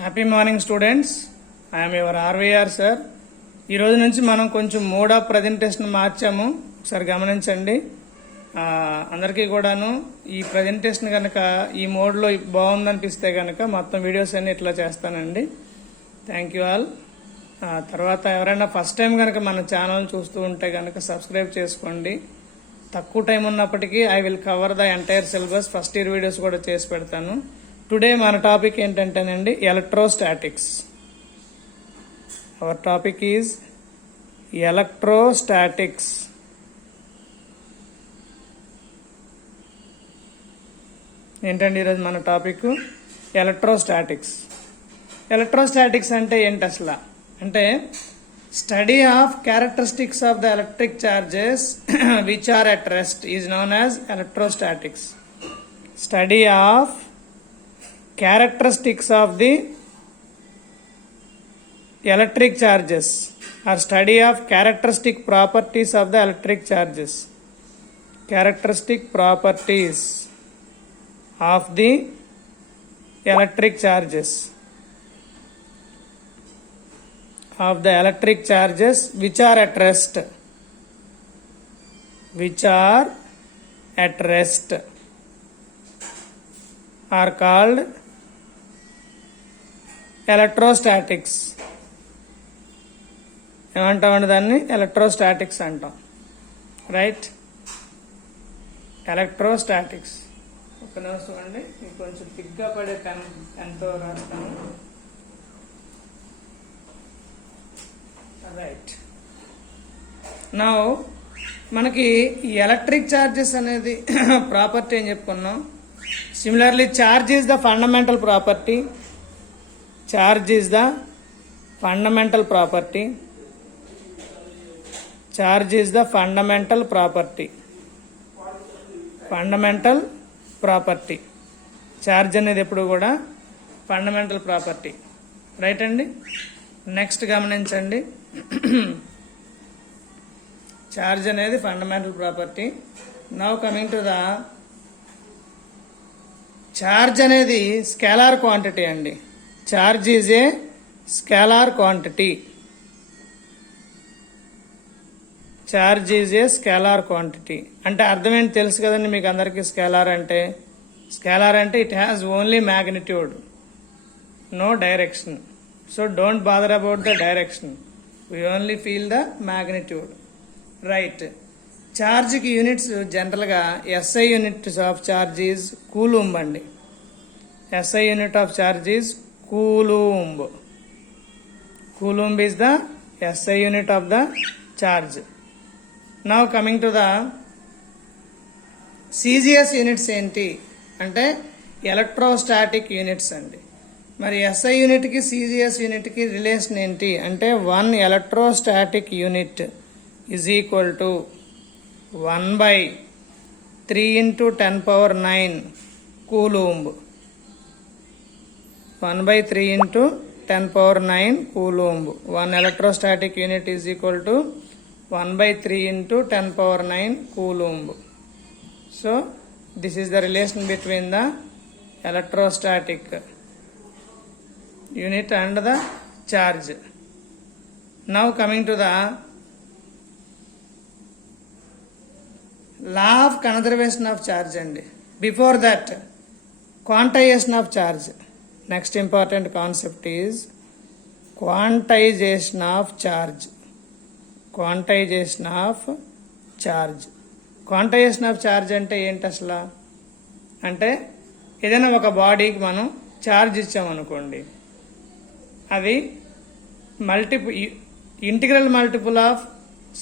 Happy morning students. I'm your RVR sir. ఈ రోజు నుంచి మనం కొంచెం మోడ్ ఆఫ్ ప్రజెంటేషన్ మార్చాము, ఒకసారి గమనించండి. అందరికీ కూడాను ఈ ప్రజెంటేషన్ కనుక ఈ మోడ్లో బాగుందనిపిస్తే కనుక మొత్తం వీడియోస్ అన్ని ఇట్లా చేస్తానండి. Thank you all. తర్వాత ఎవరైనా ఫస్ట్ టైం కనుక మన ఛానల్ చూస్తూ ఉంటే కనుక సబ్స్క్రైబ్ చేసుకోండి. తక్కువ టైం ఉన్నప్పటికీ I will cover the entire syllabus, first year videos కూడా చేసి పెడతాను. టుడే మన టాపిక్ ఏంటంటేనండి electrostatics. Our topic is electrostatics. ఏంటండి ఈరోజు మన టాపిక్ ఎలక్ట్రోస్టాటిక్స్. ఎలక్ట్రోస్టాటిక్స్ అంటే ఏంటి అసలు అంటే study of characteristics of the electric charges which are at rest is known as electrostatics. Study of characteristics of the electric charges or study of characteristic properties of the electric charges. Characteristic properties of the electric charges which are at rest are called electrostatics. ఏమంటామండి దాన్ని? Electrostatics అంటాం. Right, electrostatics. ఒక నిమిషం అండి, మీకు కొంచెం థిక్గా పడే పెన్ ఎంతో రాస్తాను. రైట్, నౌ మనకి ఈ ఎలక్ట్రిక్ చార్జెస్ అనేది ప్రాపర్టీ అని చెప్పుకున్నాం. Similarly charge is the fundamental property. Charge is the fundamental property. Charge is the fundamental property. Fundamental property. Charge అనేది ఎప్పుడు కూడా ఫండమెంటల్ ప్రాపర్టీ. రైట్ అండి. నెక్స్ట్ గమనించండి, చార్జ్ అనేది fundamental property. Now coming to the charge అనేది scalar quantity అండి. Charge is a scalar quantity. Charge is a scalar quantity అంటే అర్థం ఏంటి తెలుసు కదండి మీకు అందరికీ. స్కేలార్ అంటే it has only magnitude, no direction. So don't bother about the direction, we only feel the magnitude. Right, చార్జ్కి యూనిట్స్ జనరల్గా SI units of charge is coulomb అండి. SI unit of charge is coulomb. Coulomb is the SI unit of the charge. Now coming to the CGS units ఏంటి అంటే electrostatic units అండి. మరి SI unit కి CGS unit కి relation ఏంటి అంటే 1 electrostatic unit is equal to 1/3 × 10⁻9 coulomb. 1/3 × 10⁻9 coulomb. 1 electrostatic unit is equal to 1/3 × 10⁻9 coulomb. So this is the relation between the electrostatic unit and the charge. Now coming to the law of conservation of charge అండి. Before that, quantization of charge. Next important concept is quantization of charge. Quantization of charge. Quantization of charge అంటే ఏంటి అసలు అంటే ఏదైనా ఒక బాడీకి మనం charge ఇచ్చామనుకోండి, అది integral multiple of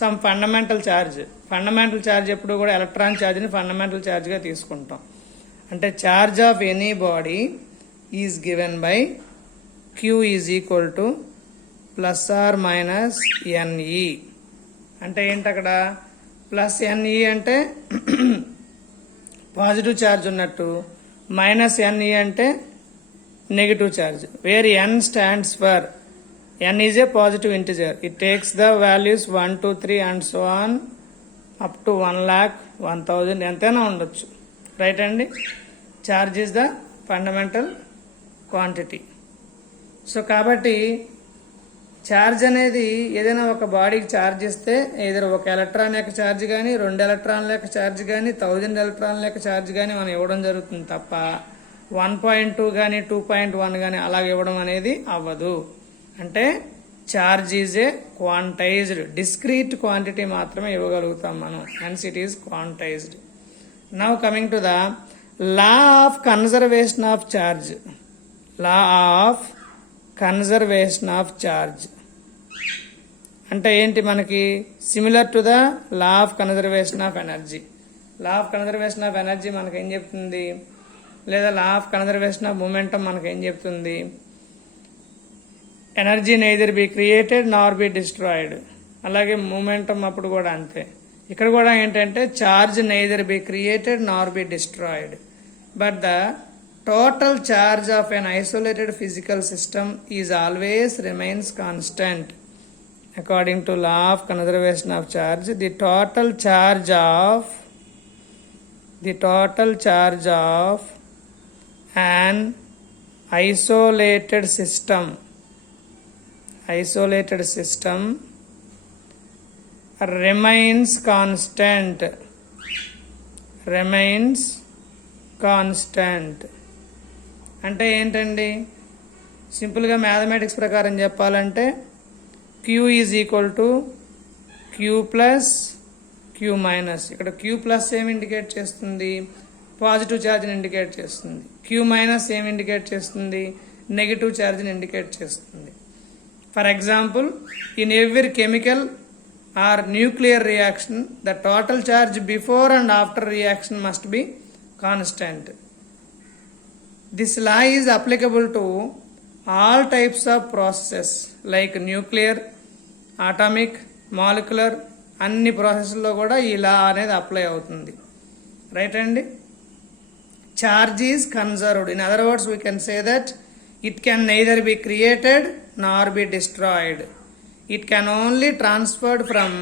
some fundamental charge. Fundamental charge ఎప్పుడు కూడా ఎలక్ట్రాన్ ఛార్జ్ని ఫండమెంటల్ ఛార్జ్గా తీసుకుంటాం. అంటే charge of any body is given by Q is equal to plus or minus NE. అంటే ఏంటి అక్కడ ప్లస్ NE అంటే పాజిటివ్ ఛార్జ్ ఉన్నట్టు, మైనస్ NE అంటే negative charge. Where N stands for N is a positive integer. It takes the values 1, 2, 3 and so on up to 1 lakh, 1000 ఎంతైనా ఉండొచ్చు. Right అండి. Charge is the fundamental quantity. So కాబట్టి charge అనేది ఏదైనా ఒక బాడీకి charge ఇస్తే ఏదో ఒక ఎలక్ట్రాన్ యొక్క ఛార్జ్ కానీ 2 ఎలక్ట్రాన్ల యొక్క ఛార్జ్ కానీ 1000 ఎలక్ట్రాన్ల యొక్క ఛార్జ్ కానీ మనం ఇవ్వడం జరుగుతుంది తప్ప 1.2 కానీ 2.1 కానీ అలాగ ఇవ్వడం అనేది అవ్వదు. అంటే charge is a quantised discrete quantity మాత్రమే ఇవ్వగలుగుతాం మనం. Hence it is quantised. Now coming to the law of conservation of charge. Law of conservation of charge అంటే ఏంటి? మనకి similar to the law of conservation of energy. Law of conservation of energy మనకేం చెప్తుంది? లేదా law of conservation of momentum మనకేం చెప్తుంది? Energy neither be created nor be destroyed. అలాగే momentum అప్పుడు కూడా అంతే. ఇక్కడ కూడా ఏంటంటే charge neither be created nor be destroyed, but the total charge of an isolated physical system is always remains constant. According to law of conservation of charge, the total charge of an isolated system remains constant. అంటే ఏంటండి? సింపుల్గా mathematics ప్రకారం చెప్పాలంటే Q is equal to Q plus Q minus. ఇక్కడ Q plus ఏమి indicate చేస్తుంది? Positive ఛార్జ్ని indicate చేస్తుంది. క్యూ మైనస్ ఏమి ఇండికేట్ చేస్తుంది? నెగిటివ్ ఛార్జ్ని ఇండికేట్ చేస్తుంది. For example, in every chemical or nuclear reaction the total charge before and after reaction must be constant. This law is applicable to all types of processes like nuclear, atomic, molecular అన్ని ప్రాసెస్లో కూడా ఈ లా అనేది apply అవుతుంది. Right అండి? Charge is conserved. In other words we can say that it can neither be created nor be destroyed. It can only transferred from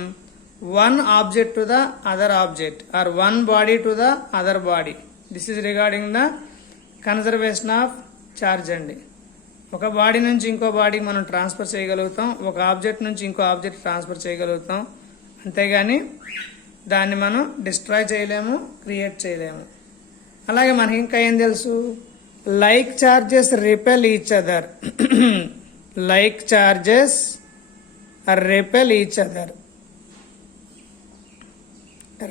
one object to the other object or one body to the other body. This is regarding the conservation of charge అండి. ఒక body నుంచి ఇంకో బాడీకి మనం transfer చేయగలుగుతాం, ఒక object నుంచి ఇంకో ఆబ్జెక్ట్ ట్రాన్స్ఫర్ చేయగలుగుతాం. అంతేగాని దాన్ని మనం డిస్ట్రాయ్ చేయలేము, క్రియేట్ చేయలేము. అలాగే మనకి ఇంకా ఏం తెలుసు? Like charges repel each other. Like charges repel each other.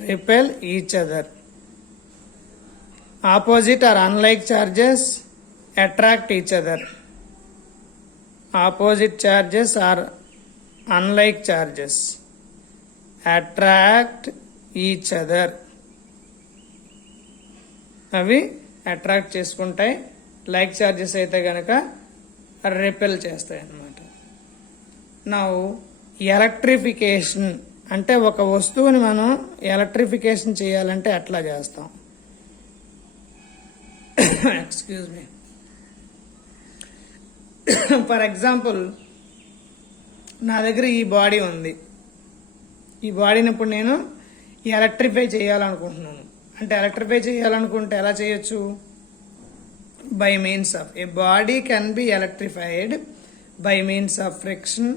Repel each other. Opposite or unlike charges attract each other. Opposite charges or unlike charges attract each other. అవి అట్రాక్ట్ చేసుకుంటాయి. Like charges అయితే గనక repel చేస్తాయి అన్నమాట. Now electrification అంటే ఒక వస్తువుని మనం ఎలక్ట్రిఫికేషన్ చేయాలంటే ఎట్లా చేస్తాం? Excuse me. ఫర్ ఎగ్జాంపుల్, నా దగ్గర ఈ బాడీ ఉంది. ఈ బాడీని ఇప్పుడు నేను ఎలక్ట్రిఫై చేయాలనుకుంటున్నాను. అంటే ఎలక్ట్రిఫై చేయాలనుకుంటే ఎలా చేయొచ్చు? By means of A body can be electrified by means of friction,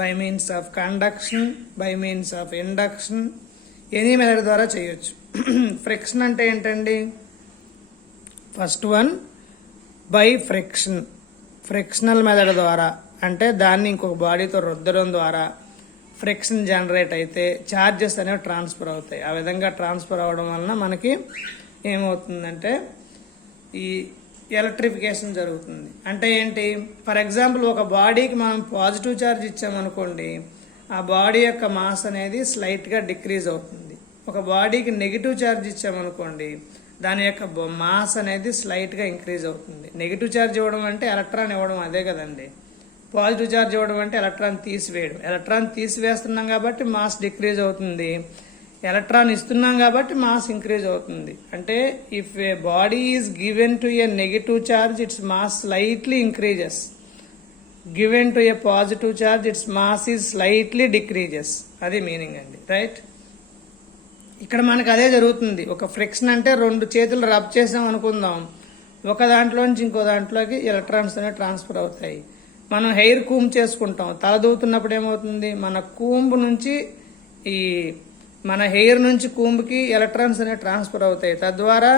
by means of conduction, by means of induction, any method ద్వారా చేయొచ్చు. ఫ్రిక్షన్ అంటే ఏంటండి? First one by friction. Frictional method ద్వారా అంటే దాన్ని ఇంకొక బాడీతో రుద్దడం ద్వారా ఫ్రిక్షన్ జనరేట్ అయితే ఛార్జెస్ అనేవి ట్రాన్స్ఫర్ అవుతాయి. ఆ విధంగా ట్రాన్స్ఫర్ అవడం వలన మనకి ఏమవుతుందంటే ఈ ఎలక్ట్రిఫికేషన్ జరుగుతుంది. అంటే ఏంటి? ఫర్ ఎగ్జాంపుల్, ఒక బాడీకి మనం పాజిటివ్ ఛార్జ్ ఇచ్చామనుకోండి, ఆ బాడీ యొక్క మాస్ అనేది స్లైట్గా డిక్రీజ్ అవుతుంది. ఒక బాడీకి నెగిటివ్ ఛార్జ్ ఇచ్చామనుకోండి, దాని యొక్క మాస్ అనేది స్లైట్గా ఇంక్రీజ్ అవుతుంది. నెగిటివ్ ఛార్జ్ ఇవ్వడం అంటే ఎలక్ట్రాన్ ఇవ్వడం అదే కదండి. పాజిటివ్ ఛార్జ్ ఇవ్వడం అంటే ఎలక్ట్రాన్ తీసివేయడం. ఎలక్ట్రాన్ తీసివేస్తున్నాం కాబట్టి మాస్ డిక్రీజ్ అవుతుంది, ఎలక్ట్రాన్ ఇస్తున్నాం కాబట్టి మాస్ ఇంక్రీజ్ అవుతుంది. అంటే if A body is given to A negative charge its mass slightly increases. Given to A positive charge its mass is slightly decreases. అది మీనింగ్ అండి. Right? ఇక్కడ మనకు అదే జరుగుతుంది. ఒక ఫ్రిక్షన్ అంటే 2 చేతులు రబ్ చేసాం అనుకుందాం, ఒక దాంట్లో నుంచి ఇంకో దాంట్లోకి ఎలక్ట్రాన్స్ అనేవి ట్రాన్స్ఫర్ అవుతాయి. మనం హెయిర్ కూంబ్ చేసుకుంటాం, తల దూవుతున్నప్పుడు ఏమవుతుంది, మన కూంబ్ నుంచి ఈ మన హెయిర్ నుంచి కూంబ్కి ఎలక్ట్రాన్స్ అనేవి ట్రాన్స్ఫర్ అవుతాయి. తద్వారా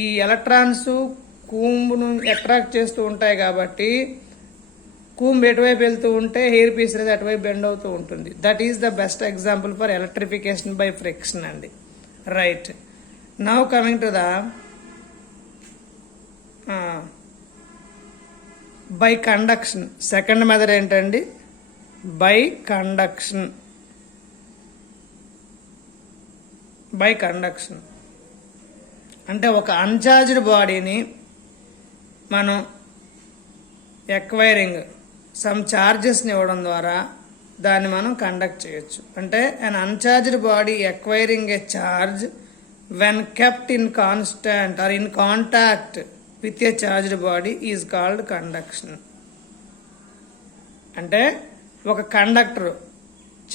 ఈ ఎలక్ట్రాన్స్ కూంబ్ను అట్రాక్ట్ చేస్తూ ఉంటాయి. కాబట్టి కూంబ్ ఎటువైపు వెళ్తూ ఉంటే హెయిర్ పీస్ అనేది అటువైపు బెండ్ అవుతూ ఉంటుంది. That is the best example for electrification by friction అండి. Right, now coming to the by conduction. Second method ఏంటండి, బై కండక్షన్. బై కండక్షన్ అంటే ఒక అన్చార్జ్డ్ బాడీని మనం ఎక్వైరింగ్ సమ్ ఛార్జెస్ని ఇవ్వడం ద్వారా దాన్ని మనం కండక్ట్ చేయొచ్చు. అంటే un uncharged body acquiring a charge when kept in constant or in contact with a charged body is called conduction. అంటే ఒక కండక్టర్,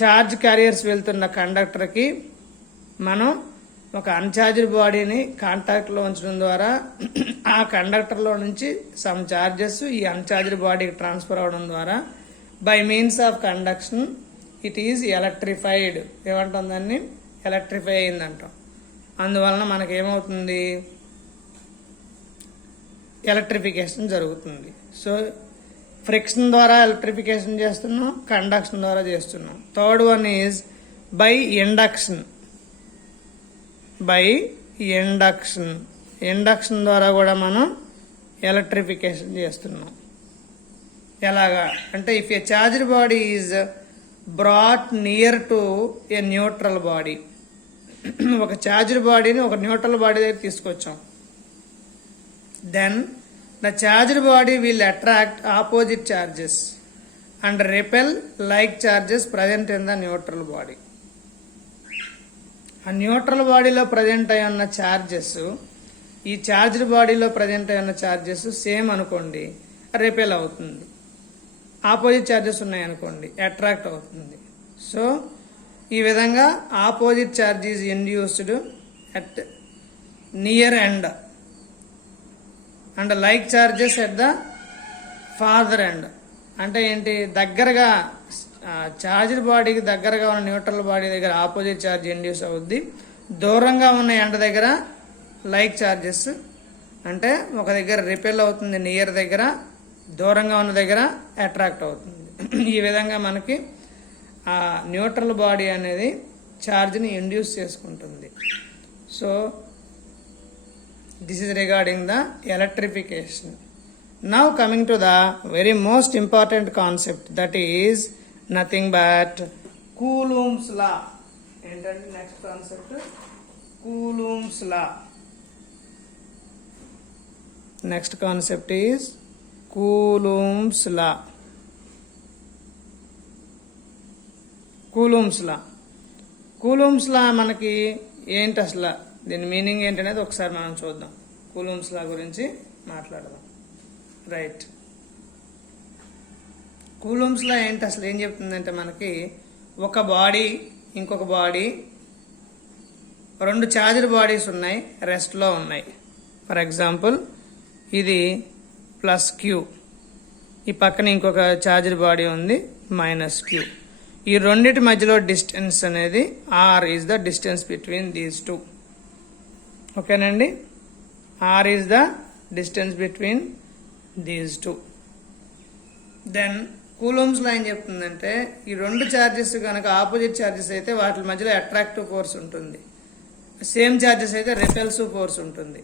ఛార్జ్ క్యారియర్స్ వెళ్తున్న కండక్టర్కి మనం ఒక అన్చార్జ్డ్ బాడీని కాంటాక్ట్లో ఉంచడం ద్వారా ఆ కండక్టర్లో నుంచి సమ్ చార్జెస్ ఈ అన్చార్జ్డ్ బాడీకి ట్రాన్స్ఫర్ అవడం ద్వారా by means of conduction it is electrified. ఏమంటాం దాన్ని, ఎలక్ట్రిఫై అయిందంటాం. అందువలన మనకేమవుతుంది, ఎలక్ట్రిఫికేషన్ జరుగుతుంది. సో ఫ్రిక్షన్ ద్వారా ఎలక్ట్రిఫికేషన్ చేస్తున్నాం, కండక్షన్ ద్వారా చేస్తున్నాం. Third one is by induction. By induction, induction ద్వారా కూడా మనం ఎలక్ట్రిఫికేషన్ చేస్తున్నాం. ఎలాగా అంటే if a charged body is brought near to a neutral body, ఒక చార్జ్డ్ బాడీని ఒక న్యూట్రల్ బాడీ దగ్గర తీసుకొచ్చాం, then the charged body will attract opposite charges and repel like charges present in the neutral body. ఆ neutral బాడీలో present అయి ఉన్న charges ఈ చార్జ్డ్ బాడీలో ప్రజెంట్ అయి ఉన్న ఛార్జెస్ సేమ్ అనుకోండి, రిపెల్ అవుతుంది. ఆపోజిట్ ఛార్జెస్ ఉన్నాయనుకోండి, అట్రాక్ట్ అవుతుంది. సో ఈ విధంగా opposite charge is induced at near end and like charges at the farther end. అంటే ఏంటి, దగ్గరగా చార్జ్డ్ బాడీకి దగ్గరగా ఉన్న న్యూట్రల్ బాడీ దగ్గర ఆపోజిట్ ఛార్జ్ ఇండ్యూస్ అవుద్ది, దూరంగా ఉన్న ఎండ్ దగ్గర లైక్ ఛార్జెస్ అంటే ఒక దగ్గర రిపెల్ అవుతుంది నియర్ దగ్గర, దూరంగా ఉన్న దగ్గర అట్రాక్ట్ అవుతుంది. ఈ విధంగా మనకి ఆ న్యూట్రల్ బాడీ అనేది ఛార్జ్ని ఇండ్యూస్ చేసుకుంటుంది. So this is regarding the electrification. Now coming to the very most important concept, that is nothing but Coulomb's law. ఏంటంటే next concept Coulomb's law. Next concept is Coulomb's law. Coulomb's law, Coulomb's law మనకి ఏంటి అసలు, దీని meaning ఏంటనేది ఒకసారి మనం చూద్దాం. Coulomb's law గురించి మాట్లాడదాం. రైట్, కూలూమ్స్ లా ఏంటి అసలు, ఏం చెప్తుందంటే మనకి ఒక బాడీ ఇంకొక బాడీ, రెండు ఛార్జ్డ్ బాడీస్ ఉన్నాయి, రెస్ట్లో ఉన్నాయి. ఫర్ ఎగ్జాంపుల్ ఇది ప్లస్ క్యూ, ఈ పక్కన ఇంకొక ఛార్జ్డ్ బాడీ ఉంది మైనస్ క్యూ. ఈ రెండింటి మధ్యలో డిస్టెన్స్ అనేది R is the distance between these two. ఓకేనండి, R is the distance between these two. Then Coulomb's law ఏం చెప్తుందంటే ఈ రెండు ఛార్జెస్ కనుక ఆపోజిట్ ఛార్జెస్ అయితే వాటి మధ్యలో అట్రాక్టివ్ ఫోర్స్ ఉంటుంది, సేమ్ ఛార్జెస్ అయితే రిపెల్సివ్ ఫోర్స్ ఉంటుంది.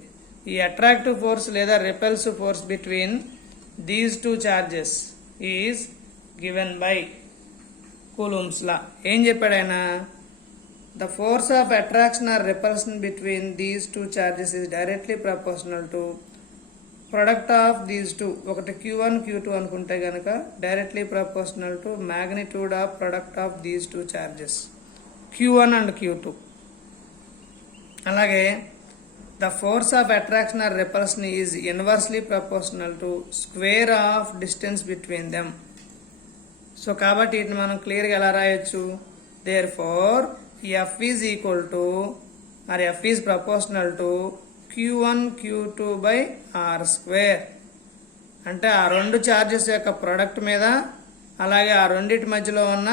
ఈ అట్రాక్టివ్ ఫోర్స్ లేదా repulsive force between these two charges is given by Coulomb's law. ఏం చెప్పాడు ఆయన, the force of attraction or repulsion between these two charges is directly proportional to product of these two. ఒకటి Q1 Q2 అనుకుంటే గనక directly proportional to magnitude of product of these two charges Q1 and Q2. అలాగే the force of attraction or repulsion is inversely proportional to square of distance between them. So కాబట్టి వీటిని మనం క్లియర్గా ఎలా రాయొచ్చు, therefore F is equal to or F is proportional to Q1 Q2 by R square. అంటే ఆ రెండు charges యొక్క ప్రొడక్ట్ మీద అలాగే ఆ రెండింటి మధ్యలో ఉన్న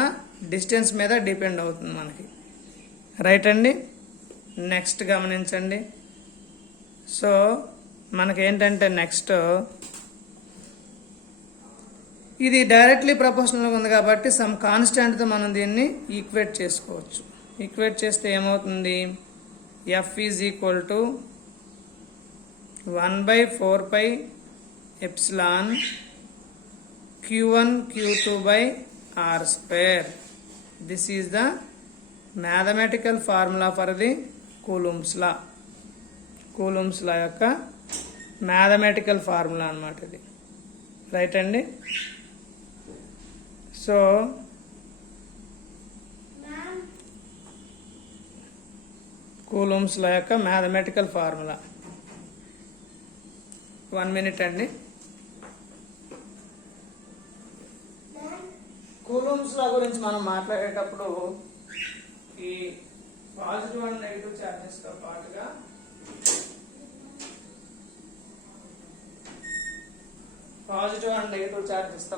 డిస్టెన్స్ మీద డిపెండ్ అవుతుంది మనకి. రైట్ అండి. నెక్స్ట్ గమనించండి. సో మనకేంటంటే నెక్స్ట్ ఇది డైరెక్ట్లీ ప్రపోర్షనల్గా ఉంది కాబట్టి సమ్ కాన్స్టాంట్తో మనం దీన్ని ఈక్వేట్ చేసుకోవచ్చు. ఈక్వేట్ చేస్తే ఏమవుతుంది, F is equal to 1/4π epsilon Q1 Q2 by R square. This is the mathematical formula for the Coulomb's law. Coulomb's law యొక్క mathematical formula అన్నమాట ఇది. రైట్ అండి. సో Coulomb's law యొక్క mathematical formula. 1 minute అండి. Coulombs లా గురించి మనం మాట్లాడేటప్పుడు ఈ పాజిటివ్ అండ్ నెగిటివ్ చార్జెస్ తో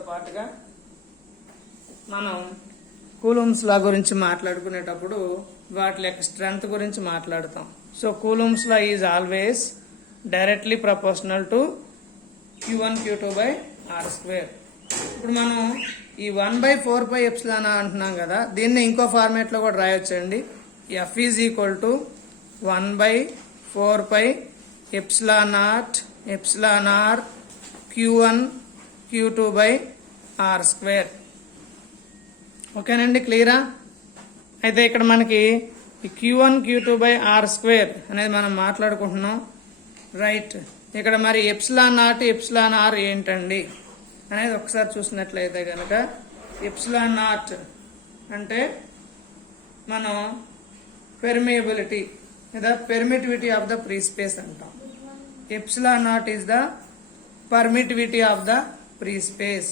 పాటుగా మనం కూలుంబ్స్ లా గురించి మాట్లాడుకునేటప్పుడు వాటి యొక్క స్ట్రెంగ్త్ గురించి మాట్లాడతాం. So Coulomb's law is always directly proportional to Q1 Q2 by R square. ఇప్పుడు మనం ఈ 1/4π ఎప్సిలాన్ అంటున్నాం కదా, దీన్ని ఇంకో ఫార్మేట్ లో కూడా రాయొచ్చండి. F is equal to 1/4π epsilon naught epsilon R Q1 Q2 by R square. ఓకేనండి, క్లియరా? అయితే ఇక్కడ మనకి ఈ Q1 Q2 by R square అనేది మనం మాట్లాడుకుంటున్నాం. రైట్. ఇక్కడ మరి ఎప్సిలాన్ నాట్ ఎప్సిలాన్ ఆర్ ఏంటండి అనేది ఒకసారి చూసినట్లయితే కనుక, ఎప్సిలాన్ నాట్ అంటే మనం పెర్మియబిలిటీ లేదా permittivity of the free space అంటాం. Epsilon naught is the permittivity of the free space.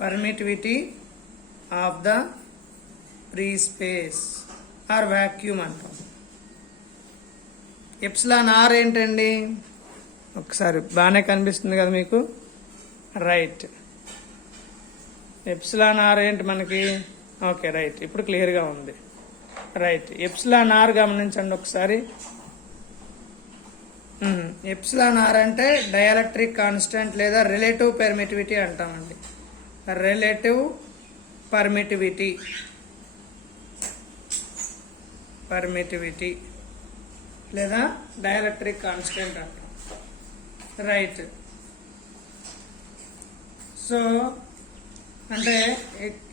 Permittivity of the free space or vacuum అంటాం. ఎప్సిలాన్ ఆర్ ఏంటండి, ఒకసారి బాగానే కనిపిస్తుంది కదా మీకు? రైట్. ఎప్సిలాన్ ఆర్ ఏంటి మనకి? Okay, right. ఇప్పుడు క్లియర్గా ఉంది. రైట్. ఎప్సిలాన్ ఆర్ గమనించండి ఒకసారి. ఎప్సిలాన్ ఆర్ అంటే డైఎలక్ట్రిక్ కాన్స్టెంట్ లేదా రిలేటివ్ పెర్మిటివిటీ అంటామండి. రిలేటివ్ పర్మిటివిటీ లేదా డైఎలక్ట్రిక్ కాన్స్టెంట్ అంటాం. రైట్. సో అంటే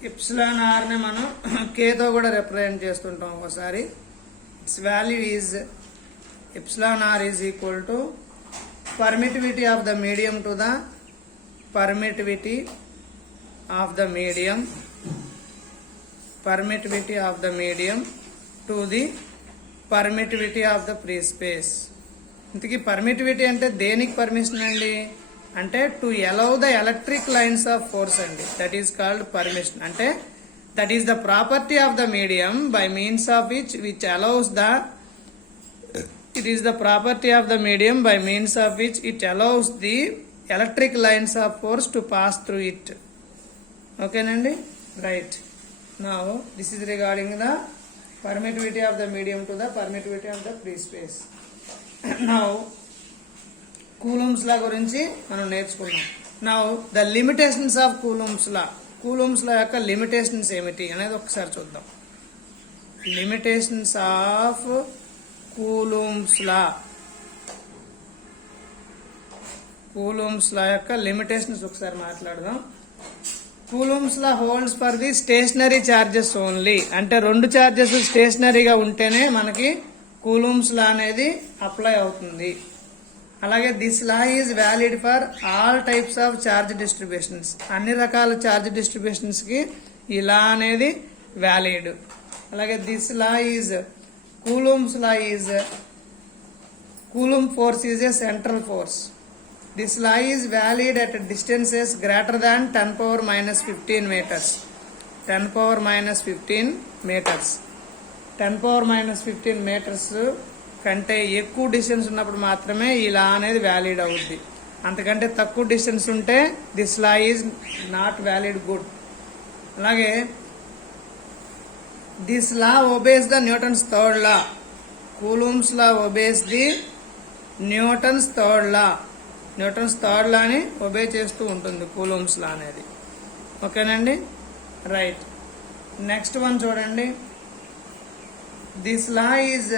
ఎప్సిలాన్ ఆర్ ని మనం కేతో కూడా రిప్రజెంట్ చేస్తుంటాం ఒకసారి. Its value is epsilon r is equal to permittivity of the medium to the permittivity of the medium to the permittivity of the free space. ఇంతకీ permittivity అంటే దేనికి పర్మిషన్ అండి అంటే to allow the electric lines of force అండి. That is called permission. అంటే that is the property of the medium by means of which allows the it is the property of the medium by means of which it allows the electric lines of force to pass through it. Okay nandi? Right. Now this is regarding the permittivity of the medium to the permittivity of the free space. Now Coulomb's law గురించి మనం నేర్చుకున్నాం. Now the limitations of Coulomb's law. Coulomb's law యొక్క limitations ఏమిటి అనేది ఒకసారి చూద్దాం. Limitations of Coulomb's law. Coulomb's law యొక్క limitations ఒకసారి మాట్లాడదాం. Coulomb's law holds for the stationary charges only. అంటే రెండు చార్జెస్ స్టేషనరీగా ఉంటేనే మనకి Coulomb's law అనేది అప్లై అవుతుంది. అలాగే this law is valid for all types of charge distributions. అన్ని రకాల చార్జ్ డిస్ట్రిబ్యూషన్స్ కి ఈ లా అనేది వ్యాలిడ్. అలాగే this law is Coulomb's law is Coulomb force is a central force. This law is valid at distances greater than 10 power minus 15 meters. 10 power minus 15 meters. 10 power minus 15 meters కంటే ఎక్కువ distance ఉన్నప్పుడు మాత్రమే ఈ లా అనేది valid అవుద్ది. అంతకంటే తక్కువ distance ఉంటే this law is not valid good. అలాగే this law obeys the Newton's third law. Coulomb's law obeys the Newton's third law. Newton's third లాని ఒబే చేస్తూ ఉంటుంది కూలూమ్స్ లా అనేది. ఓకేనండి, రైట్. నెక్స్ట్ వన్ చూడండి. This law is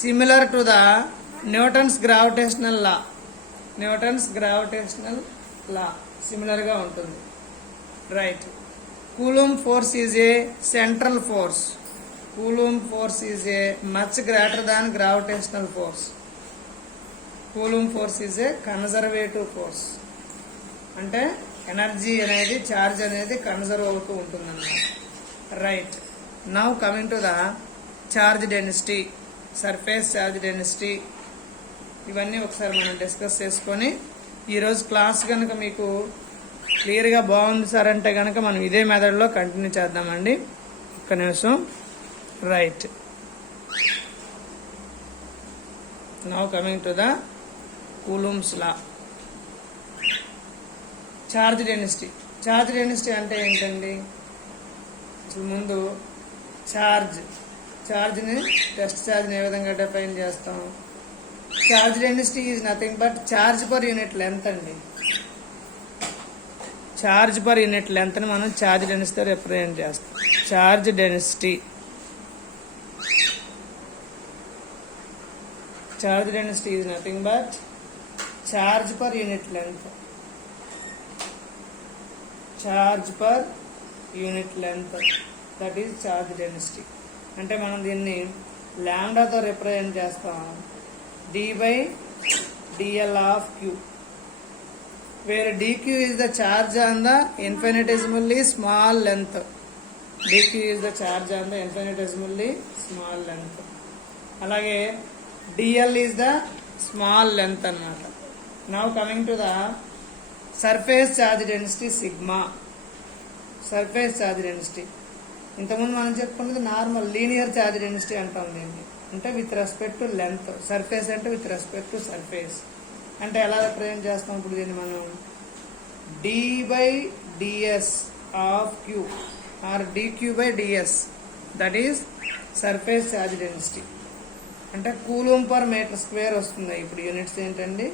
similar to the Newton's gravitational law. Newton's gravitational law similar గా ఉంటుంది. Right. Coulomb force is a central force. Coulomb force is a much greater than gravitational force. Coulomb force is A conservative force. అంటే energy అనేది, charge అనేది conserve అవుతూ ఉంటుంది అన్నమాట. Right. Now coming to the charge density, surface charge density, ఇవన్నీ ఒకసారి మనం discuss చేసుకొని, ఈరోజు క్లాస్ కనుక మీకు క్లియర్గా బాగుంది సార్ అంటే కనుక మనం ఇదే మెథడ్లో కంటిన్యూ చేద్దామండి. ఒక్క నిమిషం. Right. Now coming to the Coulomb's law. Charge density. Charge density అంటే ఏంటండి? అసలు ముందు ఛార్జ్ని, టెస్ట్ ఛార్జ్ని ఏ విధంగా డిఫైన్ చేస్తాం? Charge density is nothing but charge per unit length అండి. ఛార్జ్ పర్ యూనిట్ లెంత్ ని మనం ఛార్జ్ డెన్సిటీ రిప్రజెంట్ చేస్తాం. Charge density. Charge density is nothing but charge per unit length. Charge per unit length, that is charge density. అంటే మనం దీన్ని లాంబ్డాతో represent చేస్తాం. d/dl of q, where dq is the charge on the infinitesimally small length. dq is the charge on the infinitesimally small length. అలాగే dl is the small length అన్నమాట. Now coming to the surface charge density sigma. Surface charge density ఇంతకుముందు మనం చెప్పుకున్నది normal linear charge density అంటాం దీన్ని. అంటే with respect to length. Surface అంటే with respect to surface. అంటే ఎలా రిప్రజెంట్ చేస్తాం ఇప్పుడు దీన్ని మనం? d/ds of q or dq/ds, that is surface charge density. అంటే కూలూమ్ పర్ మీటర్ స్క్వేర్ వస్తుంది. ఇప్పుడు యూనిట్స్ ఏంటండి?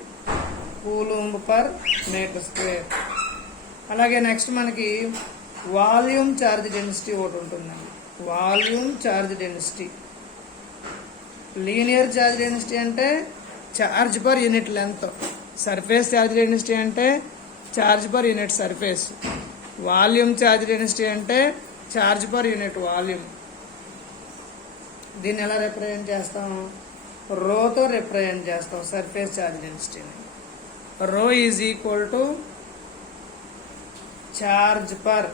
Coulomb per metre square. అలాగే నెక్స్ట్ మనకి వాల్యూమ్ ఛార్జ్ డెన్సిటీ ఒకటి ఉంటుందండి. Volume charge density. Linear charge density అంటే charge per unit length. Surface charge density అంటే charge per unit surface. Volume charge density అంటే ఛార్జ్ పర్ యూనిట్ వాల్యూమ్. దీన్ని ఎలా represent చేస్తాం? రోతో రిప్రజెంట్ చేస్తాం సర్ఫేస్ ఛార్జ్ డెన్సిటీని. Rho is equal to charge per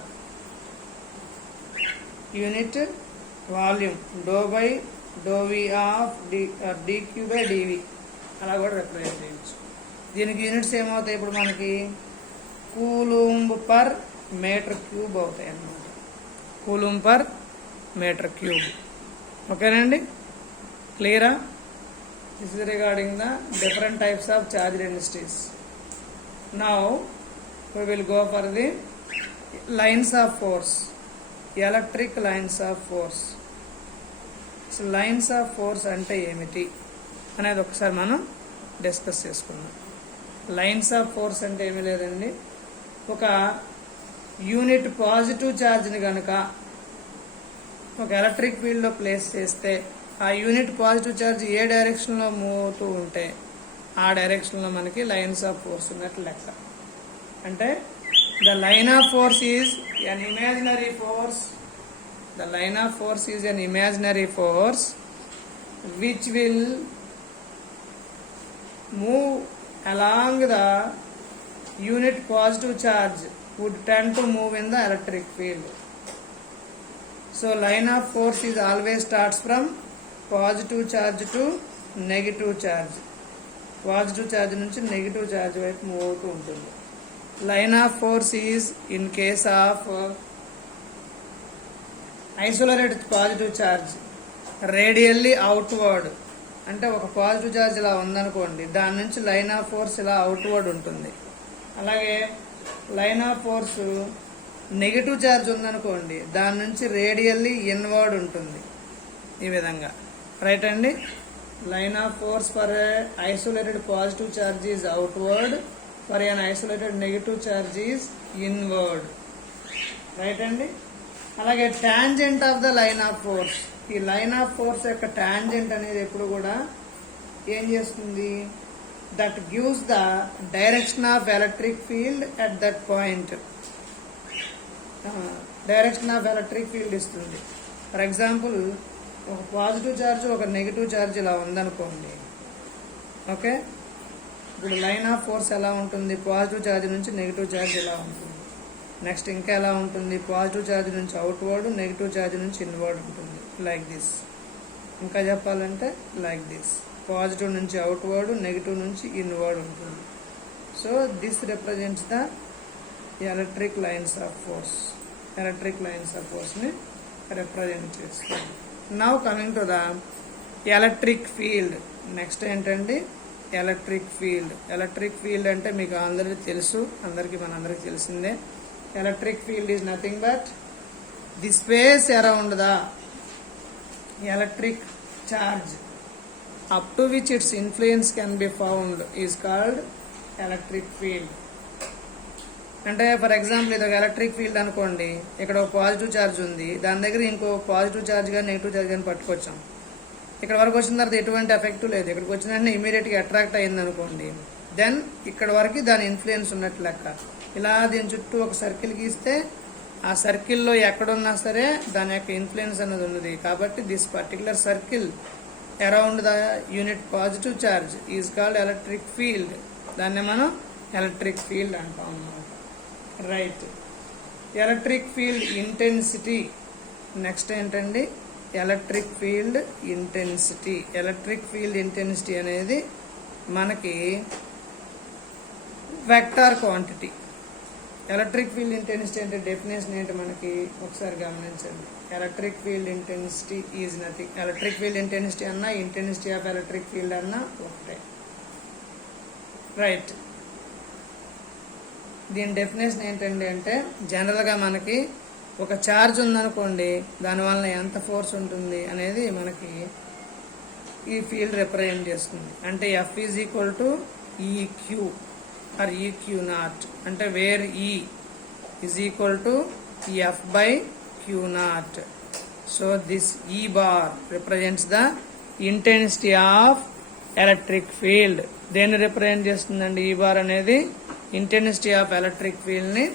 unit volume, డో/v ఆఫ్ dq/dv, అలా కూడా రిప్రజెంట్ చేయొచ్చు. దీనికి యూనిట్స్ ఏమవుతాయి ఇప్పుడు మనకి? కూలూంబ్ పర్ మీటర్ క్యూబ్ అవుతాయి అన్నమాట. Coulomb per metre cube. ఓకేనండి, క్లియరా? This is regarding the different types of charge densities. Now we will go for the lines of force, electric lines of force. So lines of force అంటే ఏమిటి అనేది ఒకసారి మనం discuss చేసుకుందాం. Lines of force అంటే ఏమీ లేదండి, ఒక యూనిట్ పాజిటివ్ ఛార్జ్ని కనుక ఒక ఎలక్ట్రిక్ ఫీల్డ్లో ప్లేస్ చేస్తే ఆ యూనిట్ పాజిటివ్ ఛార్జ్ ఏ డైరెక్షన్లో మూవ్ అవుతూ ఉంటే ఆ డైరెక్షన్లో మనకి లైన్స్ ఆఫ్ ఫోర్స్ ఉన్నట్లు లెక్క. అంటే the line of force is an imaginary force. The line of force is an imaginary force which will move along the unit positive charge would tend to move in the electric field. So line of force is always starts from positive charge to negative charge. Positive charge నుంచి negative charge వైపు move అవుతూ ఉంటుంది. Line of force is in case of isolated positive charge. Radially outward, అంటే ఒక positive charge ఇలా ఉందనుకోండి, దాని నుంచి లైన్ ఆఫ్ ఫోర్స్ ఇలా అవుట్వర్డ్ ఉంటుంది. అలాగే line of force negative charge ఉందనుకోండి, దాని నుంచి రేడియల్లీ ఇన్వర్డ్ ఉంటుంది. ఈ విధంగా రైట్ అండి. Line of force for isolated positive charge is outward, for N isolated negative charge is inward. Right అండి. అలాగే tangent of the line of force, ఈ లైన్ ఆఫ్ ఫోర్స్ యొక్క టాంజెంట్ అనేది ఎప్పుడు కూడా ఏం చేస్తుంది, that gives the direction of electric field at that point. Direction of electric field ఇస్తుంది. ఫర్ ఎగ్జాంపుల్, ఒక పాజిటివ్ ఛార్జ్ ఒక నెగిటివ్ ఛార్జ్ ఇలా ఉందనుకోండి. ఓకే, ఇప్పుడు లైన్ ఆఫ్ ఫోర్స్ ఎలా ఉంటుంది, పాజిటివ్ ఛార్జ్ నుంచి నెగిటివ్ ఛార్జ్ ఎలా ఉంటుంది. నెక్స్ట్ ఇంకా ఎలా ఉంటుంది, పాజిటివ్ ఛార్జ్ నుంచి అవుట్వర్డ్, నెగిటివ్ ఛార్జ్ నుంచి ఇన్వర్డ్ ఉంటుంది. Like this. ఇంకా చెప్పాలంటే లైక్ దిస్, పాజిటివ్ నుంచి అవుట్వర్డ్, నెగిటివ్ నుంచి ఇన్వర్డ్ ఉంటుంది. So this represents the electric lines of force. Electric lines of force ని రిప్రజెంట్ చేస్తుంది. Now coming to the electric field. Next ఏంటండి, ఎలక్ట్రిక్ ఫీల్డ్. ఎలక్ట్రిక్ ఫీల్డ్ అంటే మీకు అందరికీ తెలుసు, మనందరికీ తెలిసిందే. Electric field is nothing but the space around the electric charge up to which its influence can be found is called electric field. అంటే for example ఇది ఒక ఎలక్ట్రిక్ ఫీల్డ్ అనుకోండి, ఇక్కడ ఒక పాజిటివ్ ఛార్జ్ ఉంది, దాని దగ్గర ఇంకో పాజిటివ్ ఛార్జ్ కానీ నెగిటివ్ ఛార్జ్ కానీ పట్టుకొచ్చాం. ఇక్కడ వరకు వచ్చిన తర్వాత ఎటువంటి ఎఫెక్ట్ లేదు, ఇక్కడికి వచ్చిన వెంటనే ఇమీడియట్గా అట్రాక్ట్ అయ్యింది అనుకోండి, దెన్ ఇక్కడ వరకు దాని ఇన్ఫ్లుయెన్స్ ఉన్నట్టు లెక్క. ఇలా దీని చుట్టూ ఒక సర్కిల్ గీస్తే ఆ సర్కిల్లో ఎక్కడున్నా సరే దాని యొక్క ఇన్ఫ్లుయెన్స్ అన్నది ఉన్నది. కాబట్టి this particular circle around the unit positive charge is called electric field. దాన్ని మనం ఎలక్ట్రిక్ ఫీల్డ్ అంటాం అన్నమాట. Right. Electric field intensity. Next ఏంటండి, electric field intensity. Electric field intensity అనేది మనకి vector quantity. Electric field intensity అంటే డెఫినేషన్ ఏంటి మనకి ఒకసారి గమనించండి. Electric field intensity is nothing. Electric field intensity అన్నా ఇంటెన్సిటీ ఆఫ్ ఎలక్ట్రిక్ ఫీల్డ్ అన్నా ఒకటే. రైట్. దీని డెఫినేషన్ ఏంటండి అంటే జనరల్గా మనకి ఒక ఛార్జ్ ఉందనుకోండి, దానివల్ల ఎంత ఫోర్స్ ఉంటుంది అనేది మనకి ఈ ఫీల్డ్ రిప్రజెంట్ చేస్తుంది. అంటే F is equal to EQ or EQ naught, అంటే where E is equal to F by Q naught. So this E bar represents the intensity of electric field. దేన్ని రిప్రజెంట్ చేస్తుందండి, ఈ బార్ అనేది intensity of electric field ని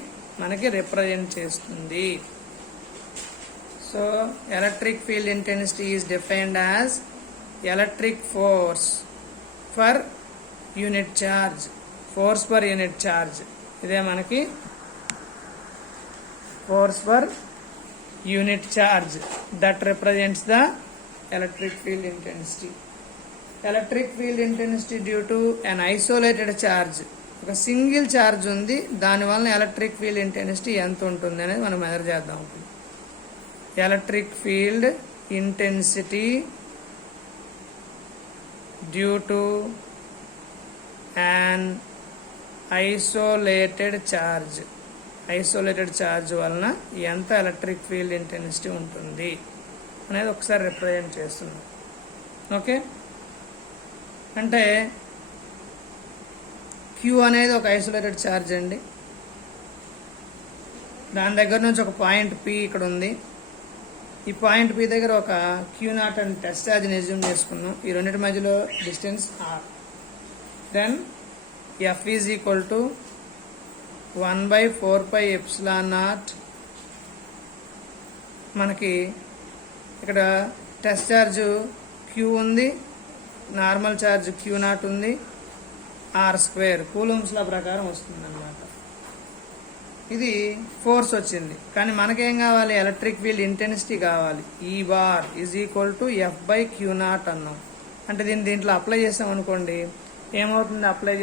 మనకి represent చేస్తుంది. So electric field intensity is defined as electric force for unit charge. Force per unit charge, ఇదే మనకి force per unit charge that represents the electric field intensity. Electric field intensity due to an isolated charge. ఒక single charge ఉంది, దానివల్ల electric field intensity ఎంత ఉంటుంది అనేది మనం measure చేద్దాం. Electric field intensity due to an isolated charge. Isolated charge వలన ఎంత ఎలక్ట్రిక్ ఫీల్డ్ ఇంటెన్సిటీ ఉంటుంది అనేది ఒకసారి రిప్రజెంట్ చేస్తున్నాం. ఓకే, అంటే క్యూ అనేది ఒక ఐసోలేటెడ్ ఛార్జ్ అండి. దాని దగ్గర నుంచి ఒక పాయింట్ పి ఇక్కడ ఉంది. ఈ పాయింట్ పి దగ్గర ఒక క్యూ నాట్ అండ్ టెస్ట్ ఛార్జ్ని అజ్యూమ్ చేసుకున్నాం. ఈ రెండింటి మధ్యలో distance r. Then F is equal to 1 by 4 pi epsilon naught. మనకి ఇక్కడ టెస్ట్ ఛార్జ్ Q ఉంది, నార్మల్ ఛార్జ్ Q నాట్ ఉంది, R² కూలుంబ్స్ లా ప్రకారం వస్తుంది అన్నమాట. ఇది ఫోర్స్ వచ్చింది, కానీ మనకేం కావాలి, ఎలక్ట్రిక్ ఫీల్డ్ ఇంటెన్సిటీ కావాలి. ఈ bar is equal to F by Q not అన్నాం. అంటే దీంట్లో అప్లై చేస్తాం అనుకోండి, ఏమవుతుంది, అప్లై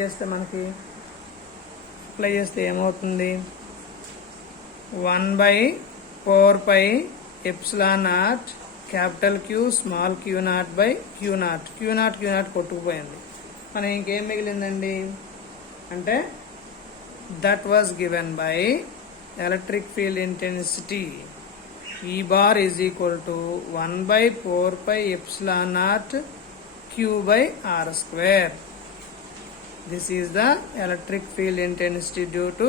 చేస్తే ఏమవుతుంది, 1 by 4 pi epsilon naught capital Q small Q naught by Q naught. Q naught కొట్టుకుపోయింది. మనం ఇంకేం మిగిలిందండి అంటే that was given by electric field intensity E bar is equal to 1 by 4 pi epsilon naught Q by R square. This is the electric field intensity due to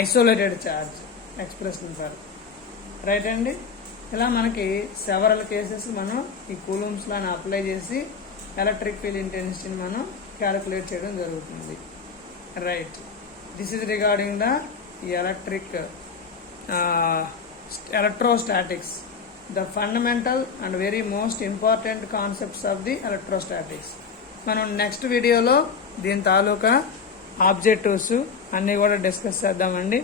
isolated charge expression for right అండి. ఇలా మనకి several cases మనం ఈ Coulomb's law apply చేసి electric field ఇంటెన్సిటీని మనం calculate చేయడం జరుగుతుంది. Right, this is regarding the electric electrostatics, the fundamental and very most important concepts of the electrostatics. మనం నెక్స్ట్ వీడియోలో దీని తాలూకా ఆబ్జెక్టివ్స్ అన్నీ కూడా డిస్కస్ చేద్దామండి.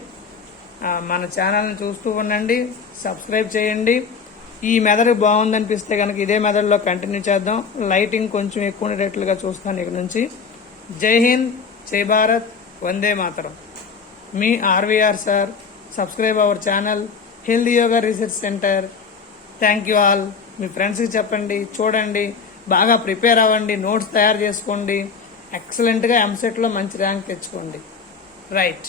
మన ఛానల్ని చూస్తూ ఉండండి, సబ్స్క్రైబ్ చేయండి. ఈ మెథడ్ బాగుందనిపిస్తే కనుక ఇదే మెథడ్లో కంటిన్యూ చేద్దాం. లైటింగ్ కొంచెం ఎక్కువ ఉండేటట్లుగా చూస్తాను ఇక నుంచి. జై హింద్, జై భారత్, వందే మాతరం. మీ RVR sir. Subscribe our channel healthy yoga research centre. Thank you all. మీ ఫ్రెండ్స్కి చెప్పండి, చూడండి, బాగా ప్రిపేర్ అవ్వండి, నోట్స్ తయారు చేసుకోండి, ఎక్సలెంట్గా ఎంసెట్లో మంచి ర్యాంక్ తెచ్చుకోండి. రైట్.